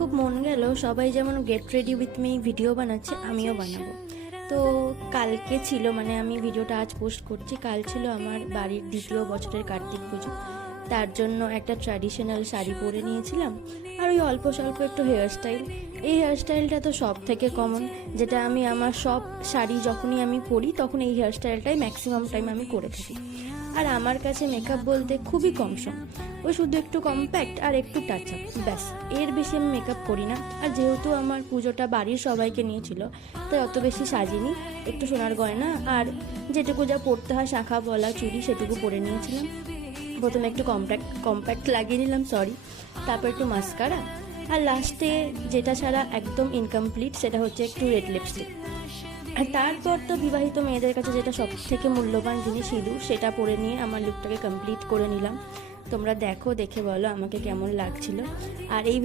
খুব মন গেল সবাই যেমন get ready with me video বানাচ্ছে, আমিও বানাবো। তো কালকে ছিল, মানে আমি ভিডিওটা আজ পোস্ট করছি, কাল ছিল আমার বাড়ির দ্বিতীয় বছরের কার্তিক পুজো। তার জন্য একটা ট্র্যাডিশনাল শাড়ি পরে নিয়েছিলাম, আর ওই অল্প স্বল্প একটু হেয়ারস্টাইল। এই হেয়ারস্টাইলটা তো সব থেকে কমন, যেটা আমি আমার সব শাড়ি যখনই আমি পরি তখন এই হেয়ারস্টাইলটাই ম্যাক্সিমাম টাইম আমি করে থাকি। আর আমার কাছে মেকআপ বলতে খুবই কম সম, ওই শুধু একটু কম্প্যাক্ট আর একটু টাচ আপ, ব্যাস, এর বেশি আমি মেকআপ করি না। আর যেহেতু আমার পুজোটা বাড়ির সবাইকে নিয়েছিল, তাই অত বেশি সাজিনি, একটু সোনার গয়না আর যেটুকু যা পরতে হয়, শাখা বলা চুড়ি, সেটুকু পরে নিয়েছিলাম। প্রথমে একটু কম্প্যাক্ট লাগিয়ে নিলাম, তারপর একটু মাস্কারা, আর লাস্টে যেটা ছাড়া একদম ইনকমপ্লিট সেটা হচ্ছে একটু রেড লিপস্টিক। আর তারপর তো বিবাহিত মেয়েদের কাছে যেটা সব থেকে মূল্যবান জিনিস, সিঁদুর, সেটা পরে নিয়ে আমার লুকটাকে কমপ্লিট করে নিলাম। তোমরা দেখে বলো আমাকে কেমন লাগছিল। আর এই